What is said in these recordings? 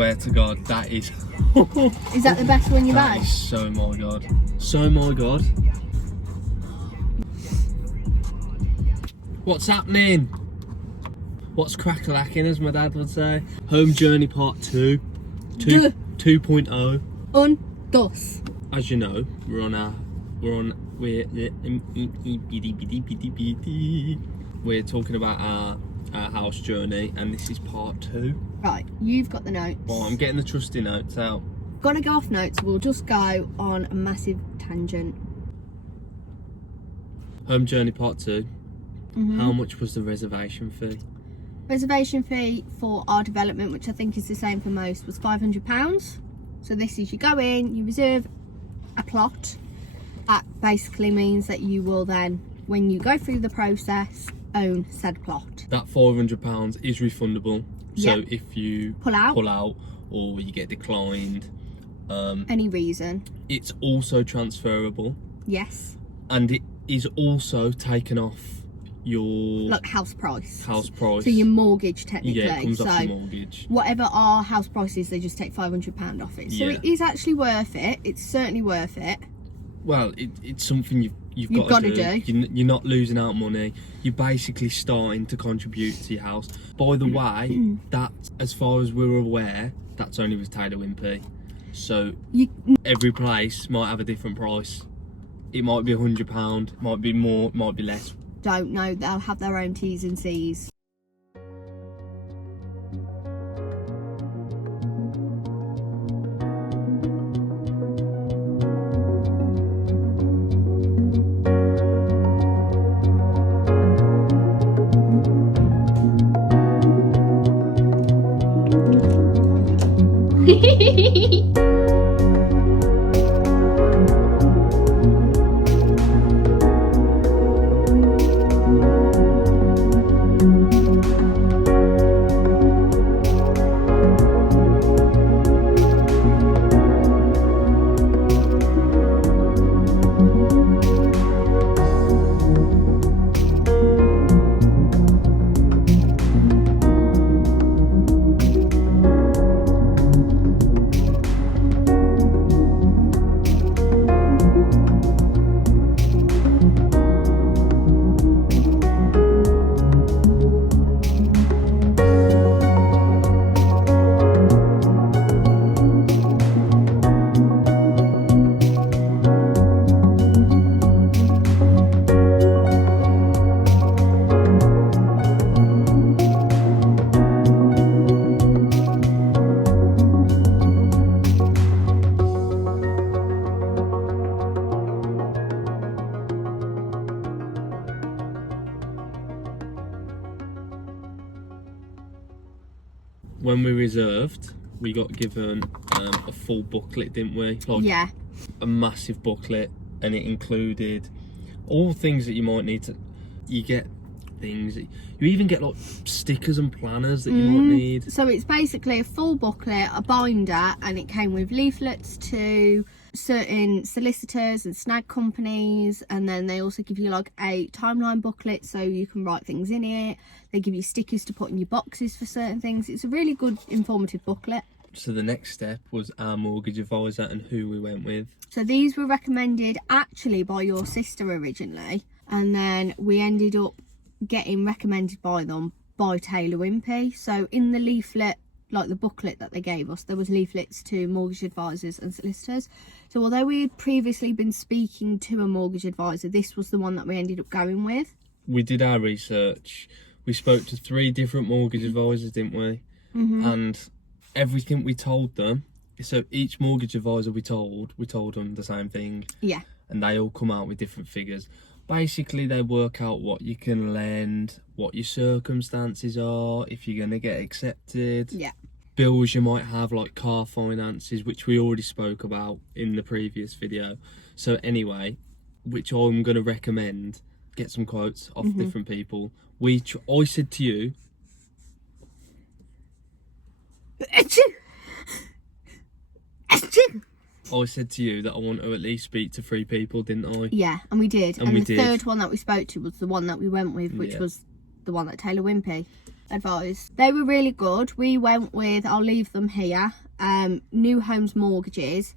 swear to God, that is... Is that the best one you've That had? is so my God. So my God. What's happening? What's crack-a-lacking, as my dad would say? Home Journey Part 2. 2.0. Dos. As you know, we're talking about our house journey, and this is part 2. Right, you've got the notes. Well, I'm getting the trusty notes out. Gonna go off notes, we'll just go on a massive tangent. Home Journey Part 2. How much was the reservation fee? Reservation fee for our development, which I think is the same for most, was £500. So this is, you go in, you reserve a plot. That basically means that you will then, when you go through the process, own said plot. That £400 is refundable. So Yep. if you Pull out or you get declined, any reason. it's also transferable, Yes. and it is also taken off your Like house price. house price. So your mortgage technically. Yeah, it comes so off your mortgage. whatever our house price is, they just take £500 off it. So Yeah. it is actually worth it. It's certainly worth it. Well, it's something you've You've got to gotta do. You're not losing out money. You're basically starting to contribute to your house. By the way, that, as far as we're aware, that's only with Taylor Wimpy. So every place might have a different price. It might be £100, might be more, might be less. Don't know, they'll have their own T's and C's. When we reserved, we got given a full booklet, didn't we? Like, Yeah. a massive booklet, and it included all things that you might need to. You get things. You even get like stickers and planners that you might need. So it's basically a full booklet, a binder, and it came with leaflets to certain solicitors and snag companies, and then they also give you like a timeline booklet so you can write things in it. They give you stickers to put in your boxes for certain things. It's a really good informative booklet. So the next step was our mortgage advisor and who we went with. So these were recommended actually by your sister originally, and then we ended up getting recommended by them by Taylor Wimpy. So in the leaflet, like the booklet that they gave us, there was leaflets to mortgage advisors and solicitors. So although we had previously been speaking to a mortgage advisor, this was the one that we ended up going with. We did our research. We spoke to 3 different mortgage advisors, didn't we? And everything we told them, so each mortgage advisor we told them the same thing. Yeah. And they all come out with different figures. Basically, they work out what you can lend, what your circumstances are, if you're going to get accepted. Yeah. Bills you might have, like car finances, which we already spoke about in the previous video. So anyway, which I'm going to recommend, get some quotes off different people. I said to you... I said to you that I want to at least speak to 3 people, didn't I? Yeah, and we did. And we the did. third one that we spoke to was the one that we went with, which was the one that Taylor Wimpy. advised. They were really good. We went with, I'll leave them here, New Homes Mortgages.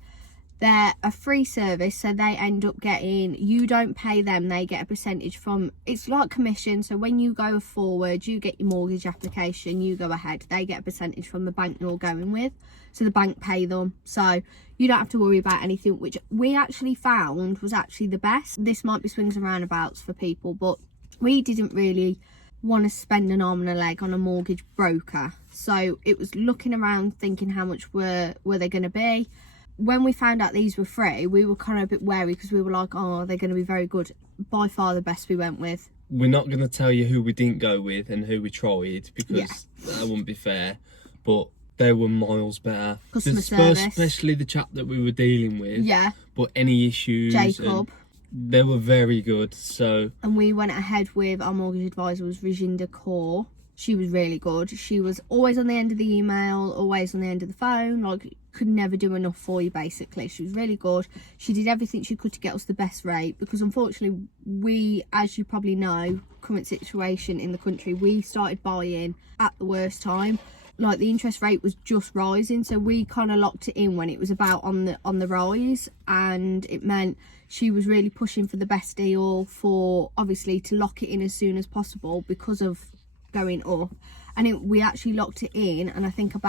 They're a free service, so they end up getting, you don't pay them, they get a percentage from, it's like commission. So when you go forward, you get your mortgage application, you go ahead, they get a percentage from the bank you're going with. So the bank pay them, so you don't have to worry about anything, which we actually found was actually the best. This might be swings and roundabouts for people, but we didn't really want to spend an arm and a leg on a mortgage broker. So it was looking around thinking how much were they going to be. When we found out these were free, we were kind of a bit wary because we were like, oh, they're going to be very good. By far the best we went with. We're not going to tell you who we didn't go with and who we tried, because that wouldn't be fair, but they were miles better. Customer service. Especially the chap that we were dealing with. Yeah. But any issues. Jacob. They were very good, so. And we went ahead with, our mortgage advisor was Reginda Kaur. She was really good. She was always on the end of the email, always on the end of the phone, like could never do enough for you basically. She was really good. She did everything she could to get us the best rate, because unfortunately we, as you probably know, current situation in the country, we started buying at the worst time. Like the interest rate was just rising, so we kind of locked it in when it was about on the rise, and it meant she was really pushing for the best deal, for obviously to lock it in as soon as possible because of going up. And we actually locked it in, and I think it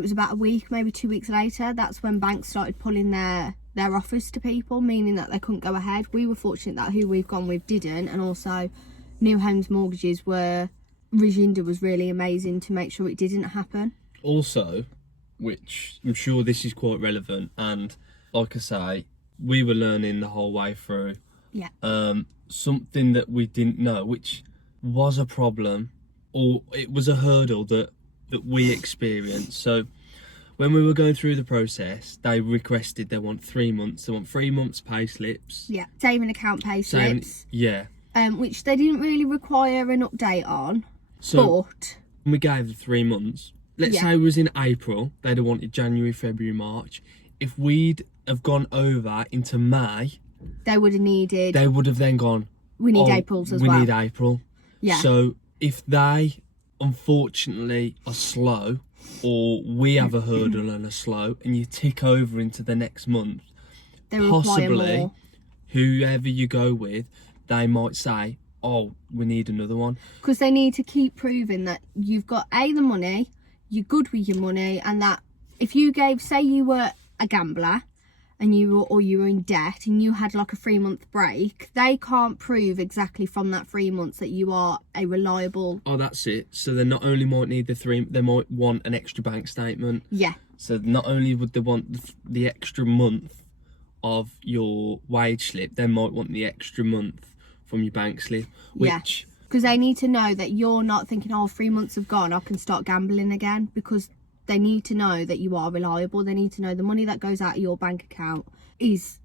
was about a week, maybe 2 weeks later, that's when banks started pulling their offers to people, meaning that they couldn't go ahead. We were fortunate that who we've gone with didn't, and also New Homes Mortgages were, Reginda was really amazing to make sure it didn't happen. Also, which I'm sure this is quite relevant, and like I say, we were learning the whole way through. Yeah. Something that we didn't know, which was a problem, or it was a hurdle that we experienced. So when we were going through the process, they requested they want 3 months. They want 3 months pay slips. Yeah, saving account pay slips. Yeah. Which they didn't really require an update on. So but when we gave the 3 months, let's say it was in April, they'd have wanted January, February, March. If we'd have gone over into May, they would have needed. They would have then gone, we need April's as well. We need April. Yeah. So if they unfortunately are slow, or we have a hurdle and are slow, and you tick over into the next month, they possibly more. Whoever you go with, they might say, oh, we need another one. Because they need to keep proving that you've got the money, you're good with your money, and that if you gave, say you were a gambler and you were in debt and you had like a 3 month break, they can't prove exactly from that 3 months that you are a reliable. Oh, that's it. So they not only might need they might want an extra bank statement. Yeah. So not only would they want the extra month of your wage slip, they might want the extra month from your bank slip, which because they need to know that you're not thinking, oh, 3 months have gone, I can start gambling again, because they need to know that you are reliable. They need to know the money that goes out of your bank account is,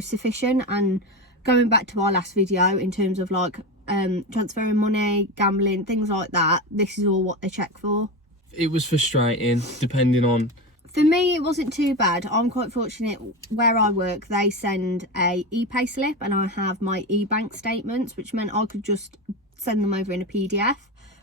sufficient. And going back to our last video in terms of like transferring money, gambling, things like that, this is all what they check for. It was frustrating, depending on. For me, it wasn't too bad. I'm quite fortunate where I work. They send a e-pay slip, and I have my e-bank statements, which meant I could just send them over in a PDF.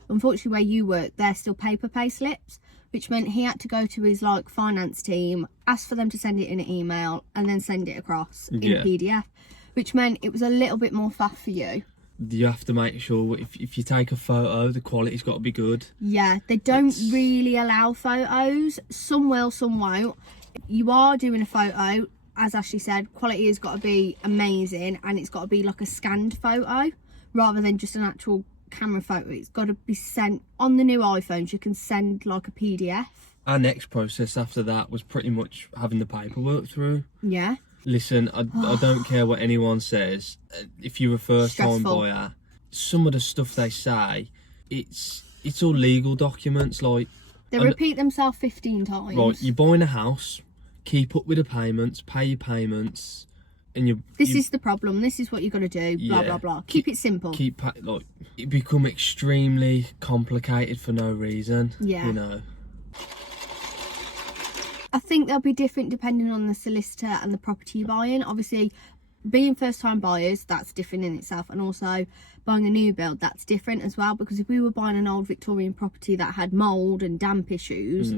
Unfortunately, where you work, they're still paper pay slips, which meant he had to go to his finance team, ask for them to send it in an email, and then send it across in a PDF, which meant it was a little bit more faff for you. You have to make sure if you take a photo, the quality's got to be good. Yeah, they don't really allow photos. Some will, some won't. You are doing a photo, as Ashley said, quality has got to be amazing, and it's got to be like a scanned photo rather than just an actual camera photo. It's got to be sent on the new iPhones. You can send like a PDF. Our next process after that was pretty much having the paperwork through. Yeah. Listen, I don't care what anyone says. If you're a first-time buyer, some of the stuff they say, it's all legal documents. Like they repeat themselves 15 times. Right, you're buying a house, keep up with the payments, pay your payments, and This is the problem. This is what you got to do. Blah blah blah. Keep it simple. It become extremely complicated for no reason. Yeah. I think they'll be different depending on the solicitor and the property you're buying. Obviously, being first time buyers, that's different in itself, and also buying a new build, that's different as well, because if we were buying an old Victorian property that had mould and damp issues,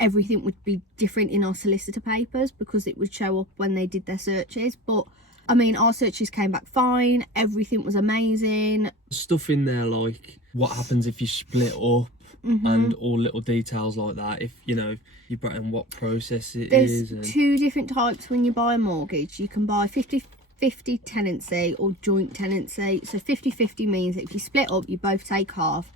everything would be different in our solicitor papers because it would show up when they did their searches. But I mean, our searches came back fine, everything was amazing. Stuff in there like what happens if you split up, and all little details like that, if you know, you brought in what process There's and... two different types when you buy a mortgage. You can buy 50-50 tenancy or joint tenancy. So 50-50 means that if you split up, you both take half.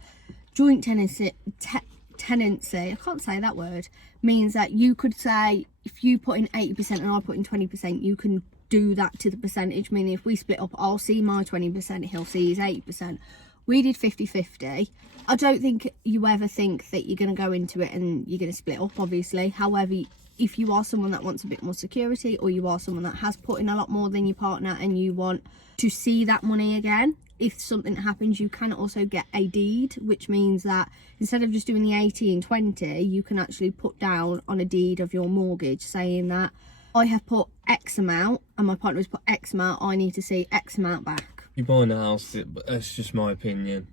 Joint tenancy, I can't say that word, means that you could say if you put in 80% and I put in 20%, you can do that to the percentage, meaning if we split up, I'll see my 20%, he'll see his 80%. We did 50-50. I don't think you ever think that you're going to go into it and you're going to split up, obviously. However, if you are someone that wants a bit more security, or you are someone that has put in a lot more than your partner and you want to see that money again, if something happens, you can also get a deed, which means that instead of just doing the 80 and 20, you can actually put down on a deed of your mortgage saying that I have put X amount and my partner has put X amount, I need to see X amount back. You buy a house, that's just my opinion.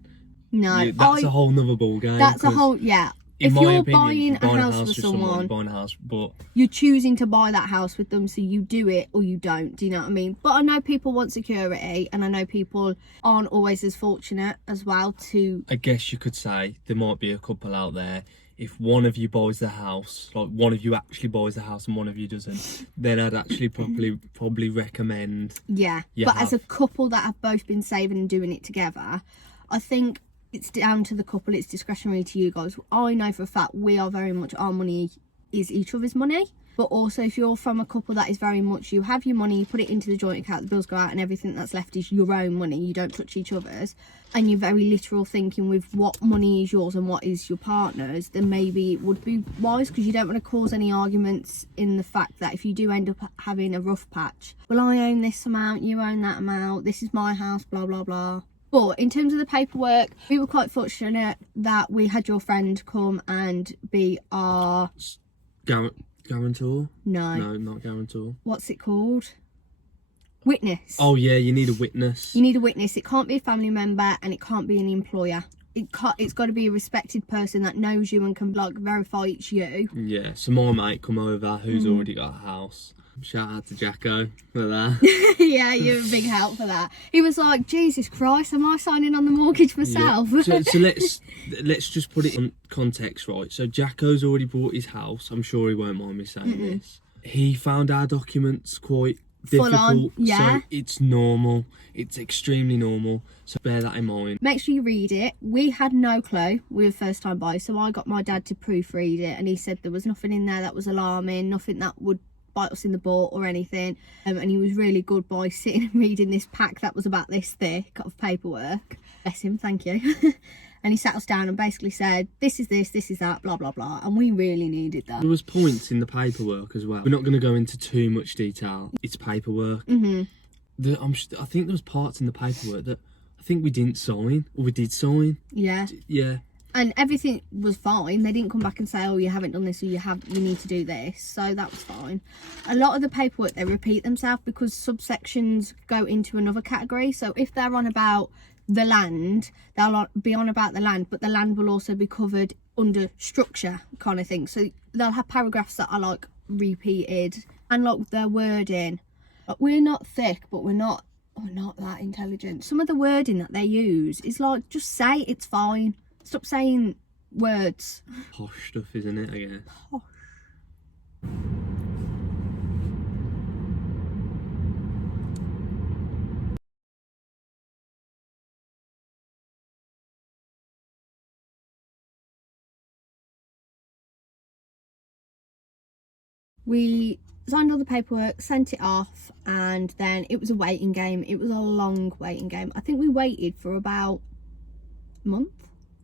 No, that's a whole nother ball game. That's a whole, yeah. If you're buying a house with someone, you're buying a house, but you're choosing to buy that house with them, so you do it or you don't. Do you know what I mean? But I know people want security, and I know people aren't always as fortunate as well to... I guess you could say there might be a couple out there. If one of you buys the house, like one of you actually buys the house and one of you doesn't, then I'd actually probably recommend... Yeah, but as a couple that have both been saving and doing it together, I think it's down to the couple, it's discretionary to you guys. I know for a fact we are very much, our money is each other's money. But also if you're from a couple that is very much, you have your money, you put it into the joint account, the bills go out and everything that's left is your own money, you don't touch each other's, and you're very literal thinking with what money is yours and what is your partner's, then maybe it would be wise, because you don't want to cause any arguments in the fact that if you do end up having a rough patch, well, I own this amount, you own that amount, this is my house, blah blah blah. But in terms of the paperwork, we were quite fortunate that we had your friend come and be our... Guarantor? No, not guarantor. What's it called? Witness. Oh yeah, you need a witness. You need a witness. It can't be a family member and it can't be an employer. It's got to be a respected person that knows you and can like verify it's you. Yeah, so my mate come over who's already got a house. Shout out to Jacko for that. Yeah, you're a big help for that. He was like, Jesus Christ, am I signing on the mortgage myself? Yeah. So let's just put it in context, right? So Jacko's already bought his house. I'm sure he won't mind me saying this. He found our documents quite difficult. Full on, yeah. So it's normal. It's extremely normal. So bear that in mind. Make sure you read it. We had no clue. We were first time buyers, so I got my dad to proofread it, and he said there was nothing in there that was alarming, nothing that would bite us in the butt or anything, and he was really good by sitting and reading this pack that was about this thick of paperwork. Bless him, thank you. And he sat us down and basically said, this is this is that, blah blah blah, and we really needed that. There was points in the paperwork as well. We're not going to go into too much detail. It's paperwork. I think there was parts in the paperwork that I think we didn't sign, or we did sign. Yeah. And everything was fine. They didn't come back and say, oh, you haven't done this, or you need to do this. So that was fine. A lot of the paperwork, they repeat themselves because subsections go into another category. So if they're on about the land, they'll be on about the land, but the land will also be covered under structure kind of thing. So they'll have paragraphs that are like repeated, and like their wording. Like, we're not thick, but we're not that intelligent. Some of the wording that they use is like, just say it's fine. Stop saying words. Posh stuff, isn't it, I guess? Posh. We signed all the paperwork, sent it off, and then it was a waiting game. It was a long waiting game. I think we waited for about a month.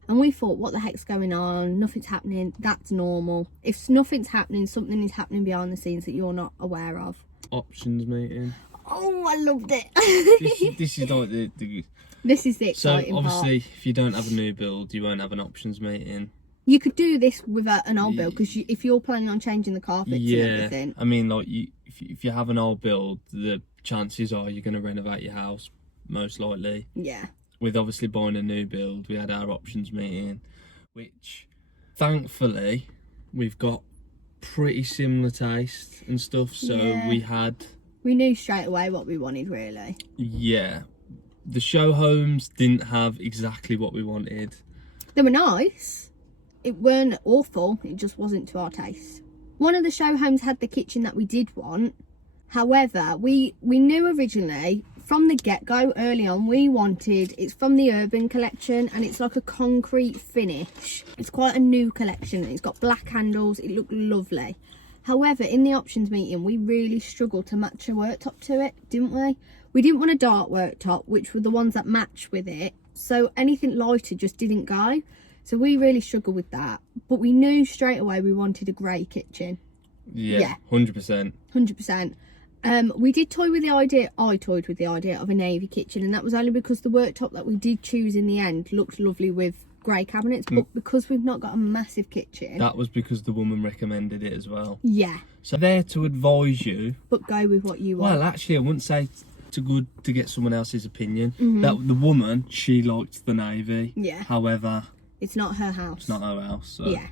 And we thought, what the heck's going on? Nothing's happening. That's normal. If nothing's happening, something is happening behind the scenes that you're not aware of. Options meeting. Oh, I loved it. This is like the This is the exciting part. So obviously, part. if you don't have a new build, you won't have an options meeting. You could do this with an old build, because if you're planning on changing the carpets and everything. I mean, like if you have an old build, the chances are you're going to renovate your house, most likely. Yeah. With obviously buying a new build, we had our options meeting, which thankfully we've got pretty similar taste and stuff. So we knew straight away what we wanted, really. Yeah. The show homes didn't have exactly what we wanted. They were nice. It weren't awful. It just wasn't to our taste. One of the show homes had the kitchen that we did want. However, we knew originally from the get-go early on we wanted, it's from the Urban collection and it's like a concrete finish. It's quite a new collection. It's got black handles. It looked lovely. However, in the options meeting, we really struggled to match a worktop to it, didn't we? We didn't want a dark worktop, which were the ones that match with it. So anything lighter just didn't go. So we really struggled with that. But we knew straight away we wanted a grey kitchen. Yeah, 100%. 100%. We did toy with the idea, I toyed with the idea of a navy kitchen, and that was only because the worktop that we did choose in the end looked lovely with grey cabinets, but because we've not got a massive kitchen. That was because the woman recommended it as well. Yeah. So there to advise you. But go with what you want. Well, actually, I wouldn't say it's good to get someone else's opinion. That the woman, she liked the navy. Yeah. However, it's not her house. It's not her house. So. Yeah.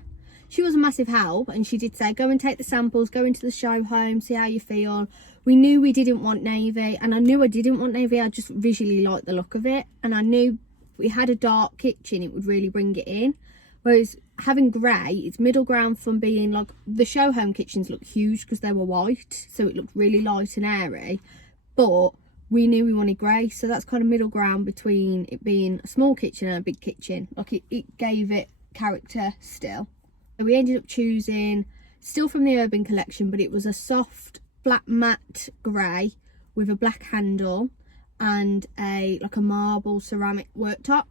She was a massive help, and she did say, go and take the samples, go into the show home, see how you feel. We knew we didn't want navy, and I knew I didn't want navy. I just visually liked the look of it, and I knew if we had a dark kitchen, it would really bring it in. Whereas having grey, it's middle ground from being like, the show home kitchens look huge because they were white, so it looked really light and airy, but we knew we wanted grey, so that's kind of middle ground between it being a small kitchen and a big kitchen. Like it gave it character still. So we ended up choosing, still from the Urban collection, but it was a soft flat matte grey with a black handle and like a marble ceramic worktop.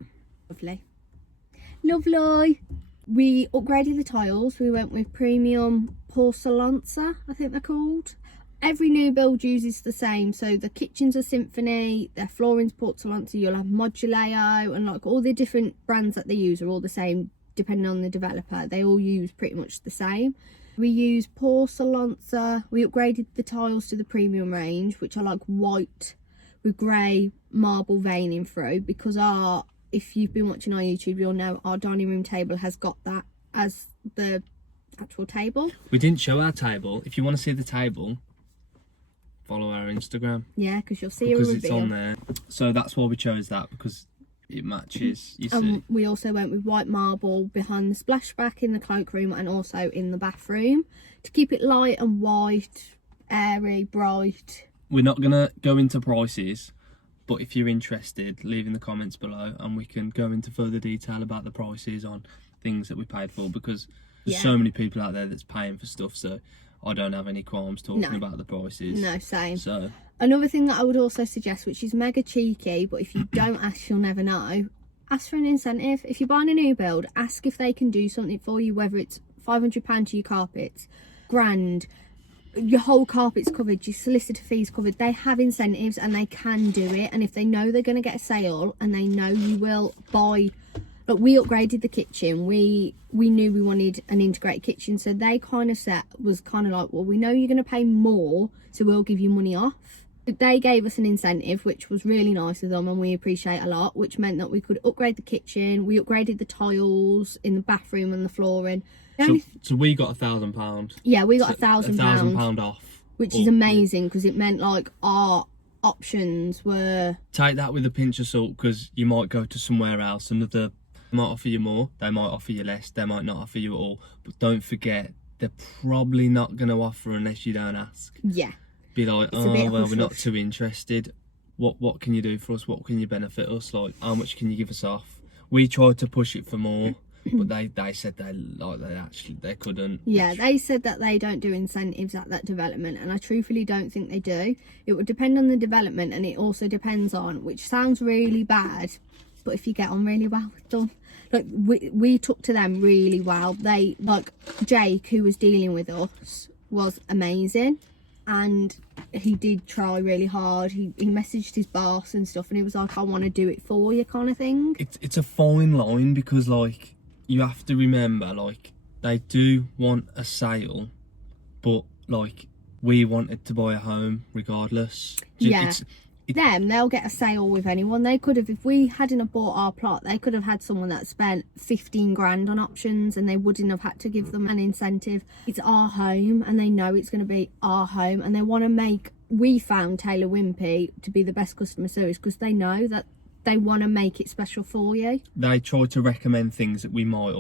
Lovely. We upgraded the tiles. We went with premium porcelanza, I think they're called. Every new build uses the same, so the kitchens are Symphony, their flooring's porcelanza, you'll have Moduleo, and like all the different brands that they use are all the same depending on the developer. They all use pretty much the same. We use porcelanza. We upgraded the tiles to the premium range, which are like white with grey marble veining through, because if you've been watching our YouTube, you'll know our dining room table has got that as the actual table. We didn't show our table. If you want to see the table, follow our Instagram. Yeah, because you'll see a reveal. Because it's on there. So that's why we chose that, because it matches, you see. We also went with white marble behind the splashback in the cloakroom and also in the bathroom to keep it light and white, airy, bright. We're not going to go into prices, but if you're interested, leave in the comments below and we can go into further detail about the prices on things that we paid for, because there's so many people out there that's paying for stuff, so I don't have any qualms talking about the prices. No, same. So another thing that I would also suggest, which is mega cheeky, but if you don't ask, you'll never know, ask for an incentive. If you're buying a new build, ask if they can do something for you, whether it's £500 to your carpets, grand, your whole carpet's covered, your solicitor fees covered. They have incentives and they can do it, and if they know they're going to get a sale and they know you will buy. But we upgraded the kitchen. We knew we wanted an integrated kitchen, so they kind of was kind of like, well, we know you're going to pay more, so we'll give you money off. But they gave us an incentive, which was really nice of them, and we appreciate a lot, which meant that we could upgrade the kitchen. We upgraded the tiles in the bathroom and the flooring. So we got £1,000. Yeah, we got £1,000. £1,000 off. Which is amazing, because it meant like our options were... Take that with a pinch of salt, because you might go to somewhere else, another... They might offer you more, they might offer you less, they might not offer you at all. But don't forget, they're probably not going to offer unless you don't ask. Yeah. Be like, oh, well, we're not too interested. What can you do for us? What can you benefit us? Like, how much can you give us off? We tried to push it for more, but they said they couldn't. Yeah, they said that they don't do incentives at that development, and I truthfully don't think they do. It would depend on the development, and it also depends on, which sounds really bad, but if you get on really well with them. Like, we took to them really well. They, like, Jake, who was dealing with us, was amazing, and he did try really hard. He messaged his boss and stuff, and he was like, I want to do it for you, kind of thing. It's a fine line, because, like, you have to remember, like, they do want a sale, but, like, we wanted to buy a home regardless. Yeah. They'll get a sale with anyone. They could have, if we hadn't have bought our plot, they could have had someone that spent 15 grand on options and they wouldn't have had to give them an incentive. It's our home and they know it's going to be our home, and they want to make, we found Taylor Wimpy to be the best customer service because they know that they want to make it special for you. They try to recommend things that we might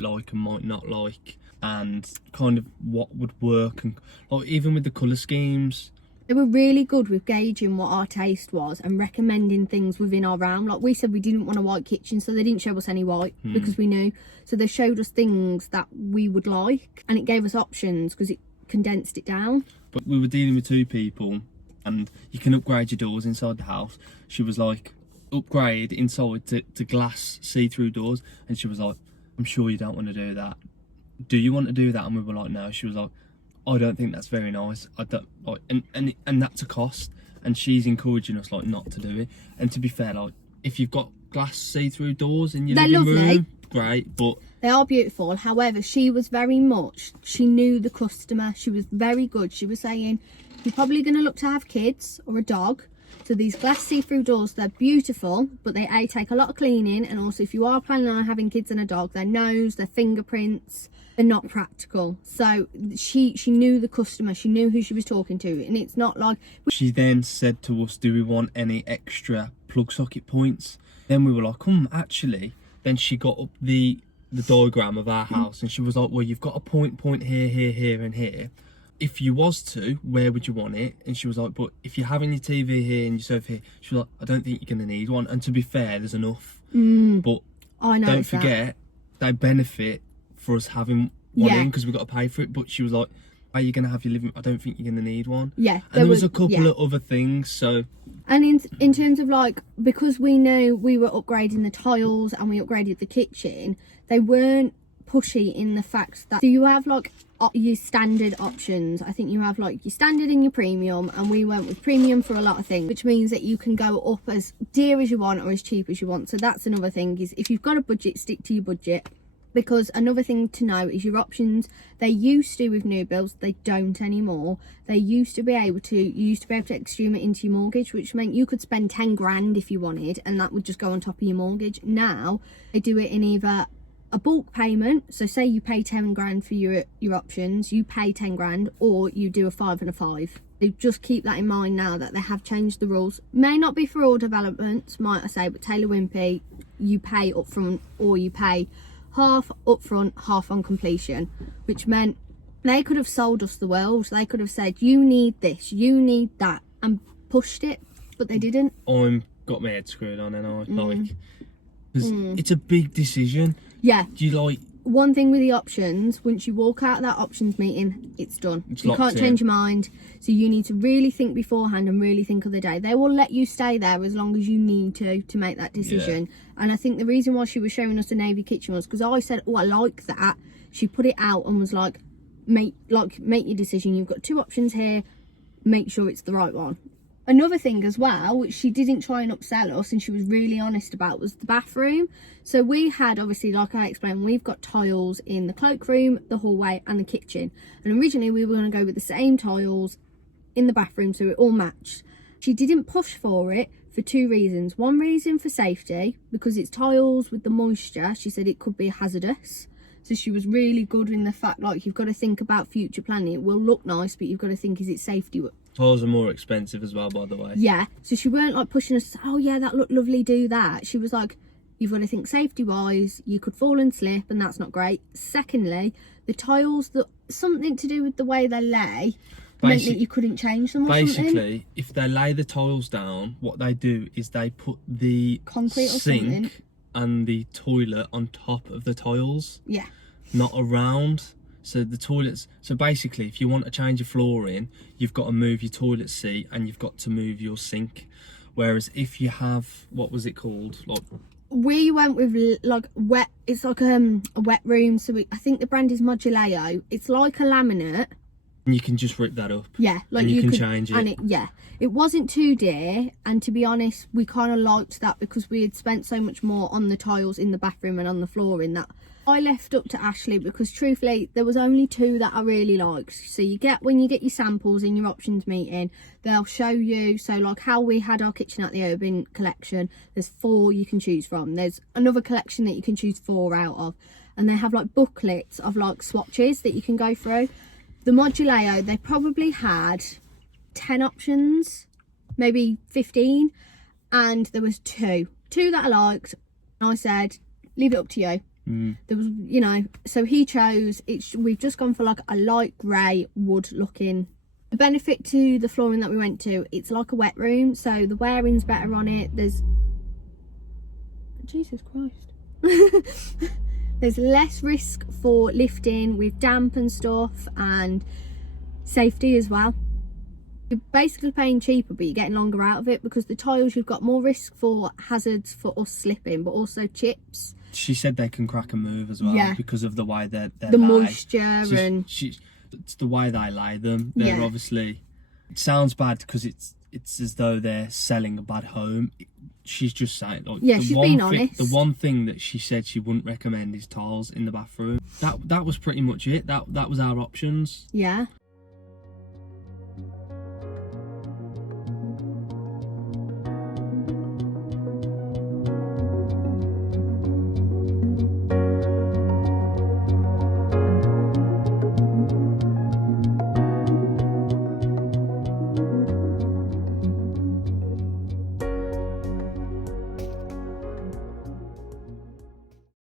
like and might not like, and kind of what would work, and like even with the colour schemes. They were really good with gauging what our taste was and recommending things within our realm. Like we said, we didn't want a white kitchen, so they didn't show us any white because we knew. So they showed us things that we would like, and it gave us options because it condensed it down. But we were dealing with 2 people, and you can upgrade your doors inside the house. She was like, upgrade inside to glass see-through doors, and she was like, I'm sure you don't want to do that. Do you want to do that? And we were like, no. She was like, I don't think that's very nice. I don't like, and that's a cost, and she's encouraging us like not to do it. And to be fair, like if you've got glass see-through doors in your living room, great, but they are beautiful. However, she was very much, she knew the customer. She was very good. She was saying, you're probably going to look to have kids or a dog, so these glass see-through doors, they're beautiful, but they take a lot of cleaning, and also if you are planning on having kids and a dog, their nose, their fingerprints, they're not practical. So she knew the customer, she knew who she was talking to, and it's not like... She then said to us, do we want any extra plug socket points? Then we were like, actually. Then she got up the diagram of our house, and she was like, well, you've got a point here, here, and here. If you was to, where would you want it? And she was like, but if you're having your TV here and your sofa here, she was like, I don't think you're going to need one. And to be fair, there's enough. But I know don't forget, they benefit for us having one in because we've got to pay for it. But she was like, are you going to have your living? I don't think you're going to need one. Yeah. And there was a couple of other things, so... And in terms of like, because we knew we were upgrading the tiles and we upgraded the kitchen, they weren't pushy in the fact that, do you have like your standard options? I think you have like your standard and your premium, and we went with premium for a lot of things, which means that you can go up as dear as you want or as cheap as you want. So that's another thing, is if you've got a budget, stick to your budget. Because another thing to know is your options. They used to with new builds, they don't anymore. They used to be able to, you used to be able to extreme it into your mortgage, which meant you could spend 10 grand if you wanted, and that would just go on top of your mortgage. Now they do it in either a bulk payment, so say you pay 10 grand for your options, you pay 10 grand, or you do a 5 and a 5. They just keep that in mind now that they have changed the rules. May not be for all developments, might I say, but Taylor Wimpy, you pay up front, or you pay half up front, half on completion, which meant they could have sold us the world. They could have said, you need this, you need that, and pushed it, but they didn't. I'm got my head screwed on, and I like, because it's a big decision. Yeah. Do you like... One thing with the options, once you walk out of that options meeting, it's done. You can't change your mind. So you need to really think beforehand and really think of the day. They will let you stay there as long as you need to make that decision. Yeah. And I think the reason why she was showing us the navy kitchen was because I said, oh, I like that. She put it out and was like, make your decision. You've got 2 options here. Make sure it's the right one. Another thing as well, which she didn't try and upsell us and she was really honest about, was the bathroom. So we had, obviously, like I explained, we've got tiles in the cloakroom, the hallway and the kitchen. And originally we were going to go with the same tiles in the bathroom so it all matched. She didn't push for it for 2 reasons. One reason for safety, because it's tiles with the moisture. She said it could be hazardous. So she was really good in the fact, like, you've got to think about future planning. It will look nice, but you've got to think, is it safety? Tiles are more expensive as well, by the way. Yeah, so she weren't like pushing us, oh yeah, that looked lovely, do that. She was like, you've got to think safety wise, you could fall and slip and that's not great. Secondly, the tiles, that something to do with the way they lay meant that you couldn't change them or basically, something. If they lay the tiles down, what they do is they put the concrete or sink something and the toilet on top of the tiles. Yeah. Not around. So the toilets, so basically if you want to change your flooring, you've got to move your toilet seat and you've got to move your sink. Whereas if you have, what was it called? Like, we went with like wet, it's like a wet room. So I think the brand is Moduleo. It's like a laminate. And you can just rip that up. Yeah, like and you can could change it. And it wasn't too dear. And to be honest, we kind of liked that because we had spent so much more on the tiles in the bathroom and on the flooring that I left up to Ashley because truthfully there was only 2 that I really liked. So when you get your samples in your options meeting, they'll show you, so like how we had our kitchen at the Urban collection, there's 4 you can choose from. There's another collection that you can choose 4 out of, and they have like booklets of like swatches that you can go through. The Moduleo, they probably had 10 options, maybe 15, and there was two that I liked, and I said leave it up to you. There was, so he chose we've just gone for like a light grey wood looking. The benefit to the flooring that we went to, it's like a wet room, so the wearing's better on it. Jesus Christ. There's less risk for lifting with damp and stuff, and safety as well. You're basically paying cheaper, but you're getting longer out of it, because the tiles, you've got more risk for hazards for us slipping, but also chips. She said they can crack and move as well, because of the way they're the moisture and it's the way they lay them. They're obviously, it sounds bad because it's as though they're selling a bad home. She's just saying, like, she's being honest. The one thing that she said she wouldn't recommend is tiles in the bathroom. That was pretty much it. That was our options. Yeah.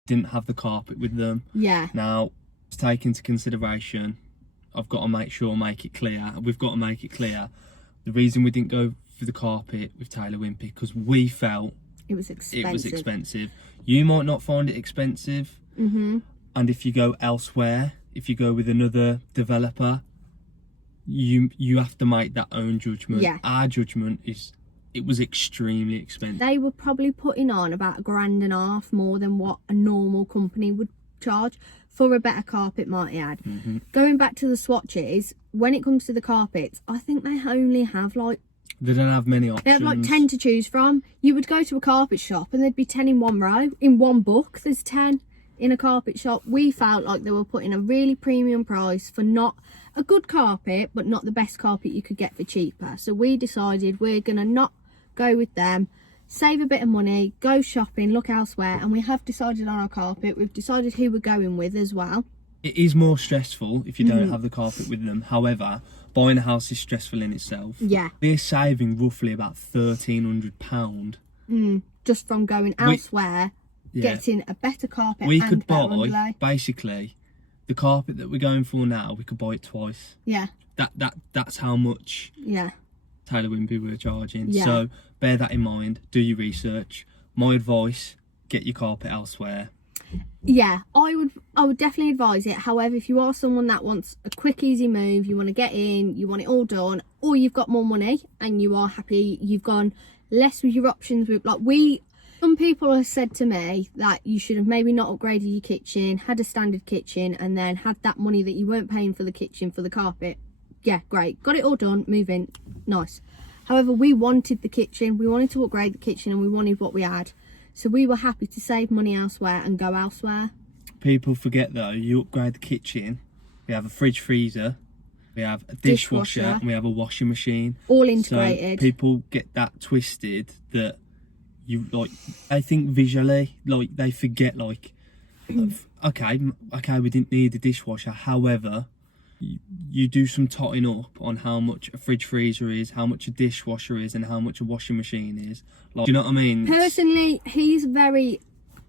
Didn't have the carpet with them. Yeah. Now, to take into consideration, we've got to make it clear. The reason we didn't go for the carpet with Taylor Wimpy, because we felt it was expensive. You might not find it expensive. And if you go elsewhere, if you go with another developer, you have to make that own judgment. Yeah. Our judgment is, it was extremely expensive. They were probably putting on about $1.5 grand more than what a normal company would charge for a better carpet, might I add. Going back to the swatches, when it comes to the carpets, I think they only have like, they don't have many options. They have like 10 to choose from. You would go to a carpet shop and there'd be 10 in one row. In one book, there's 10 in a carpet shop. We felt like they were putting a really premium price for not a good carpet, but not the best carpet you could get for cheaper. So we decided we're gonna not go with them, save a bit of money, go shopping, look elsewhere, and we have decided on our carpet. We've decided who we're going with as well. It is more stressful if you don't have the carpet with them. However, buying a house is stressful in itself. Yeah. We're saving roughly about £1,300. Just from going elsewhere, getting a better carpet. We and could better buy, underlay. basically, the carpet that we're going for now, we could buy it twice. Yeah. That's how much Taylor Wimpy were charging. Yeah. So bear that in mind, do your research. My advice, get your carpet elsewhere. Yeah, I would definitely advise it. However, if you are someone that wants a quick, easy move, you want to get in, you want it all done, or you've got more money and you are happy, you've gone less with your options. With some people have said to me that you should have maybe not upgraded your kitchen, had a standard kitchen, and then had that money that you weren't paying for the kitchen for the carpet. Yeah, great, got it all done, move in, nice. However, we wanted the kitchen, we wanted to upgrade the kitchen, and we wanted what we had. So we were happy to save money elsewhere and go elsewhere. People forget though, you upgrade the kitchen, we have a fridge freezer, we have a dishwasher, and we have a washing machine. All integrated. So people get that twisted, that I think visually, they forget okay, we didn't need a dishwasher. However, you do some totting up on how much a fridge freezer is, how much a dishwasher is, and how much a washing machine is. Do you know what I mean? Personally,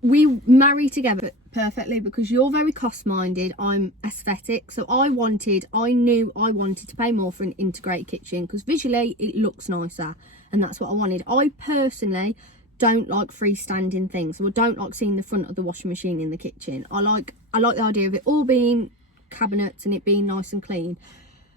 we marry together perfectly, because you're very cost minded, I'm aesthetic. So I knew I wanted to pay more for an integrated kitchen because visually it looks nicer, and that's what I wanted. I personally don't like freestanding things, so I don't like seeing the front of the washing machine in the kitchen. I like the idea of it all being cabinets and it being nice and clean.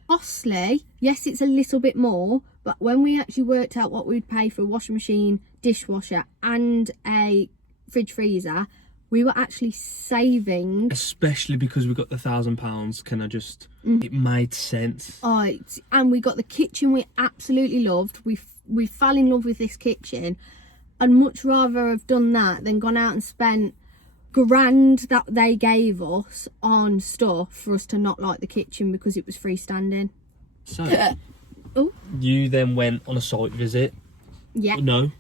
Costly, yes, it's a little bit more, but when we actually worked out what we'd pay for a washing machine, dishwasher and a fridge freezer, we were actually saving, especially because we got the £1,000. It made sense. And we got the kitchen we absolutely loved. We fell in love with this kitchen. I'd much rather have done that than gone out and spent grand that they gave us on stuff for us to not like the kitchen because it was freestanding. So, oh, you then went on a site visit. Yeah. No,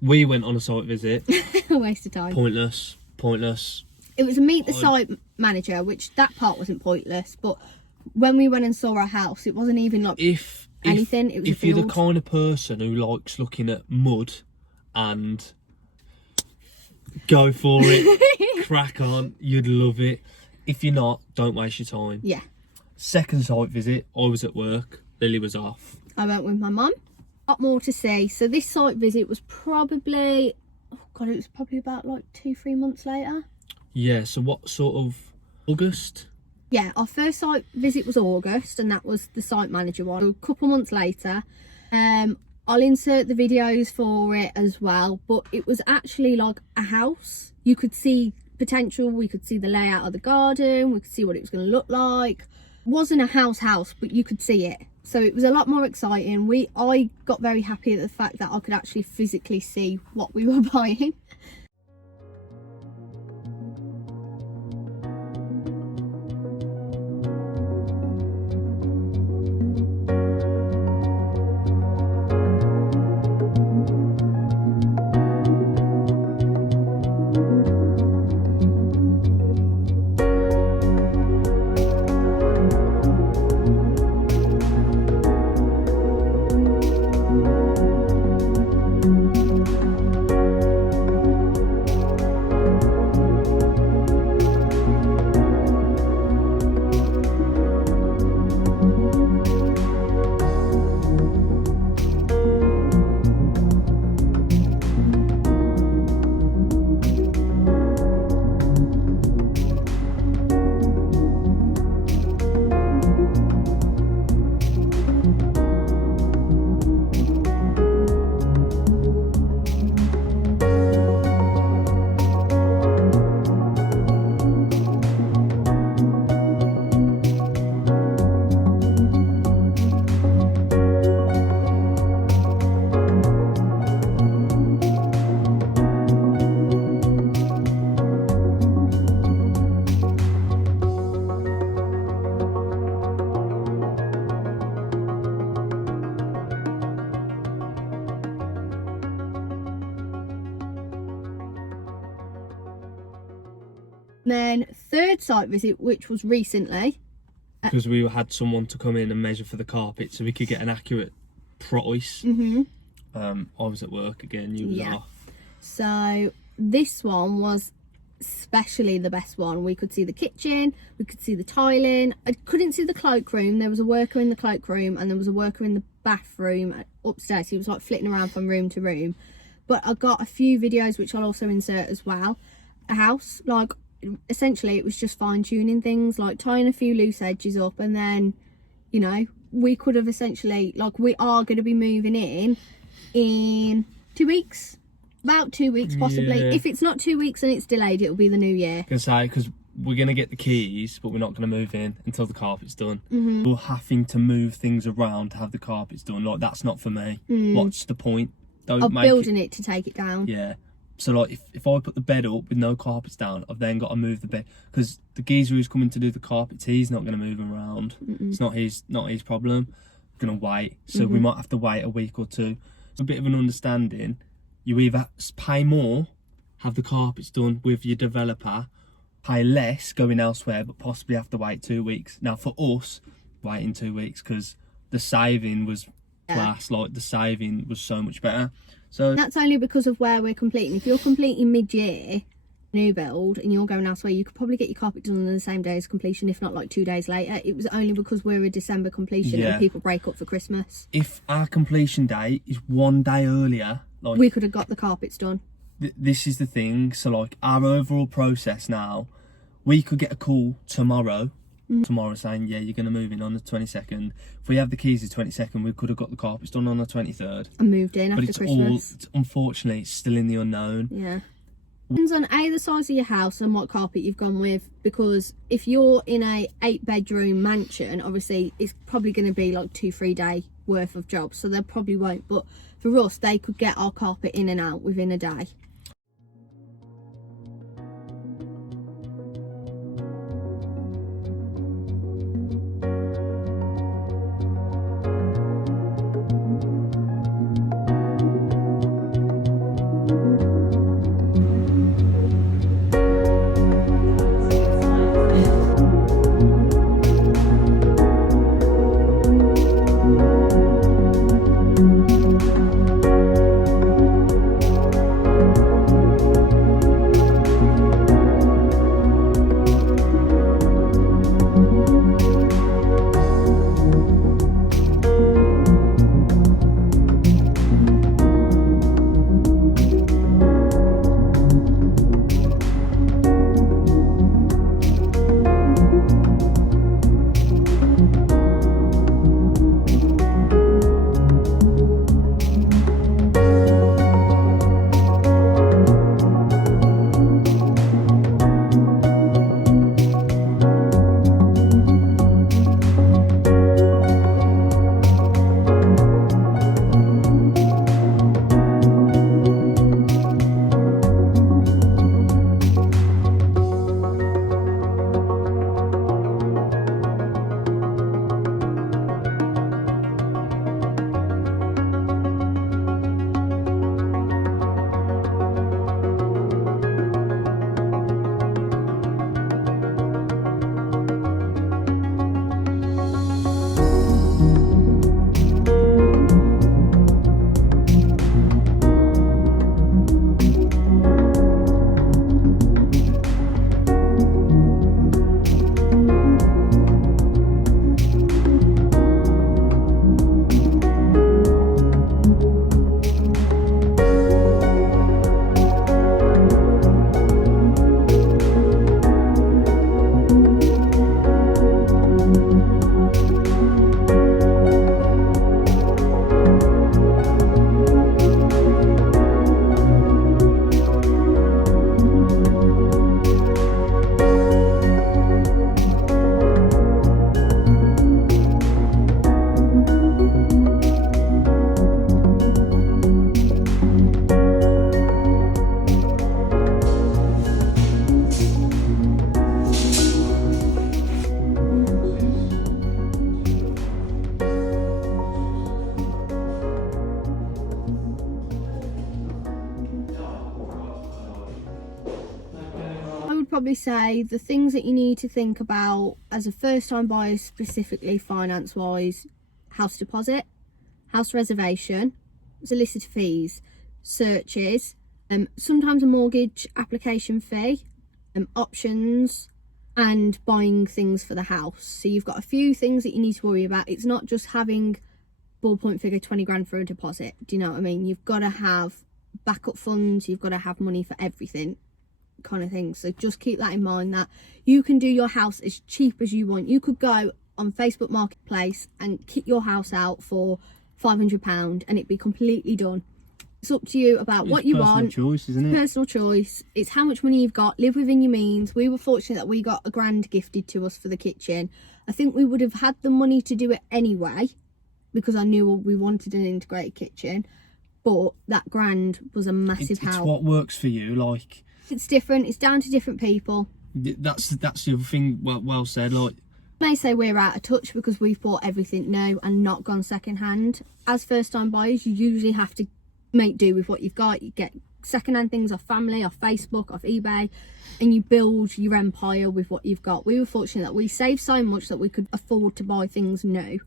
we went on a site visit. A waste of time. Pointless. It was a meet the site manager, which that part wasn't pointless, but when we went and saw our house, it wasn't even like anything. It was if you're the kind of person who likes looking at mud and go for it, crack on, you'd love it. If you're not, don't waste your time. Yeah. Second site visit, I was at work, Lily was off. I went with my mum. Lot more to see. So this site visit was probably, oh God, it was probably about like 2-3 months later. Yeah, so what sort of, August? Yeah, our first site visit was August, and that was the site manager one. So a couple months later, I'll insert the videos for it as well, but it was actually like a house. You could see potential, we could see the layout of the garden, we could see what it was going to look like. It wasn't a house, but you could see it. So it was a lot more exciting. I got very happy at the fact that I could actually physically see what we were buying. Then third site visit, which was recently. Because we had someone to come in and measure for the carpet so we could get an accurate price. I was at work again, you were off. So this one was especially the best one. We could see the kitchen, we could see the tiling. I couldn't see the cloakroom. There was a worker in the cloakroom and there was a worker in the bathroom upstairs. He was like flitting around from room to room. But I got a few videos which I'll also insert as well. A house, like essentially it was just fine-tuning things, like tying a few loose edges up, and then, you know, we could have essentially, like, we are going to be moving in 2 weeks, about 2 weeks possibly. If it's not 2 weeks and it's delayed, it'll be the new year. Because we're going to get the keys, but we're not going to move in until the carpet's done. We're having to move things around to have the carpets done. Like, that's not for me. What's the point? Of building it to take it down. Yeah. So like if I put the bed up with no carpets down, I've then got to move the bed, because the geezer who's coming to do the carpets, he's not going to move them around. It's not his problem. I'm going to wait. So we might have to wait a week or two. It's a bit of an understanding. You either pay more, have the carpets done with your developer, pay less going elsewhere, but possibly have to wait 2 weeks. Now for us, waiting 2 weeks, because the saving was class. Like the saving was so much better. So that's only because of where we're completing. If you're completing mid-year, new build, and you're going elsewhere, you could probably get your carpet done on the same day as completion, if not like 2 days later. It was only because we're a December completion and people break up for Christmas. If our completion date is 1 day earlier, like, we could have got the carpets done. This is the thing. So like our overall process now, we could get a call tomorrow saying, yeah, you're going to move in on the 22nd. If we have the keys the 22nd, we could have got the carpets done on the 23rd. And moved in after Christmas. Unfortunately, it's still in the unknown. Yeah. Depends on the size of your house and what carpet you've gone with, because if you're in a 8-bedroom mansion, obviously it's probably going to be like 2-3 day worth of jobs, so they probably won't. But for us, they could get our carpet in and out within a day. probably say the things that you need to think about as a first time buyer, specifically finance wise: house deposit, house reservation, solicitor fees, searches, sometimes a mortgage application fee, options, and buying things for the house. So you've got a few things that you need to worry about. It's not just having ballpoint figure 20 grand for a deposit. Do you know what I mean? You've got to have backup funds, you've got to have money for everything, kind of thing. So just keep that in mind, that you can do your house as cheap as you want. You could go on Facebook Marketplace and kit your house out for £500 and it'd be completely done. It's up to you about what you want. Personal choice, isn't it? Personal choice. It's how much money you've got. Live within your means. We were fortunate that we got £1,000 gifted to us for the kitchen. I think we would have had the money to do it anyway, because I knew we wanted an integrated kitchen, but that £1,000 was a massive help. It's what works for you. Like, it's different. It's down to different people. That's the other thing. Well said. Like, I may say we're out of touch because we've bought everything new and not gone second hand. As first time buyers, you usually have to make do with what you've got. You get second hand things off family, off Facebook, off eBay, and you build your empire with what you've got. We were fortunate that we saved so much that we could afford to buy things new.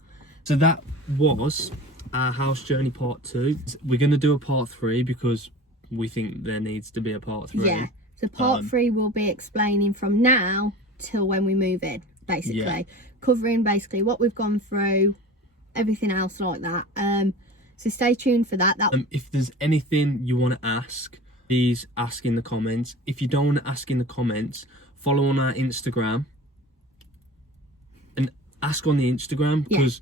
So that was our house journey part 2. We're going to do a part 3 because we think there needs to be a part 3. Yeah, so part 3 will be explaining from now till when we move in, basically. Covering basically what we've gone through, everything else like that. So stay tuned for that. If there's anything you want to ask, please ask in the comments. If you don't want to ask in the comments, follow on our Instagram and ask on the Instagram, because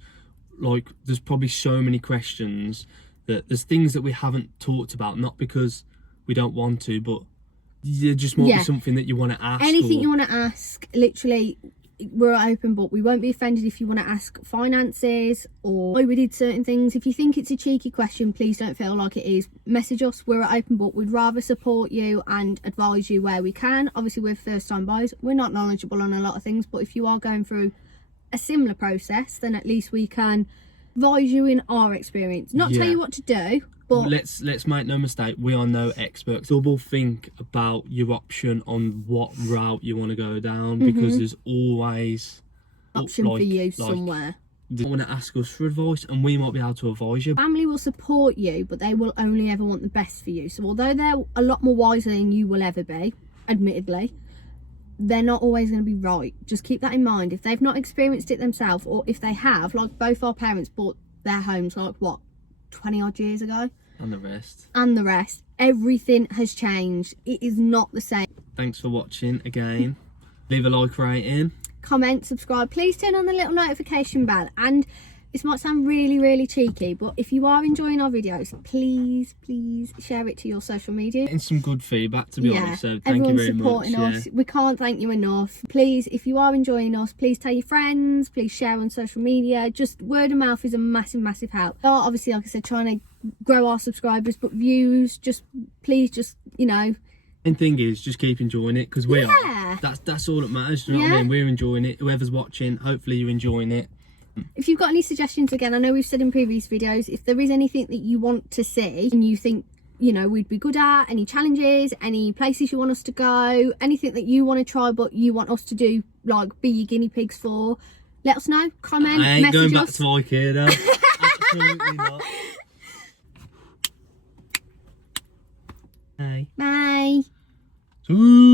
like there's probably so many questions that there's things that we haven't talked about, not because we don't want to, but there just might be something that you want to ask. Anything you want to ask, literally, we're open book. We won't be offended if you want to ask finances or why we did certain things. If you think it's a cheeky question, please don't feel like it is. Message us. We're at open book. We'd rather support you and advise you where we can. Obviously, we're first time buyers. We're not knowledgeable on a lot of things, but if you are going through a similar process, then at least we can advise you in our experience. Not tell you what to do, but let's make no mistake, we are no experts. Double think about your option on what route you want to go down, because there's always option for you somewhere. They want to ask us for advice and we might be able to advise you. Family will support you, but they will only ever want the best for you. So although they're a lot more wiser than you will ever be, admittedly, they're not always going to be right. Just keep that in mind. If they've not experienced it themselves, or if they have, like both our parents bought their homes like what, 20 odd years ago, and the rest, everything has changed. It is not the same. Thanks for watching again. Leave a like, rating, comment, subscribe. Please turn on the little notification bell, and this might sound really cheeky, but if you are enjoying our videos, please share it to your social media. Getting some good feedback, to be honest, so thank you everyone's very supporting much. us. We can't thank you enough. Please, if you are enjoying us, please tell your friends, please share on social media. Just word of mouth is a massive help. We are obviously, like I said, trying to grow our subscribers, but views, please, you know. And thing is, just keep enjoying it, because we are. That's all that matters. Do you know what I mean? We're enjoying it. Whoever's watching, hopefully you're enjoying it. If you've got any suggestions, again, I know we've said in previous videos, if there is anything that you want to see and you think, you know, we'd be good at, any challenges, any places you want us to go, anything that you want to try but you want us to do, like be your guinea pigs for, let us know. Comment, I ain't message going back us. to IKEA though. Absolutely not. Bye. Bye. Ooh.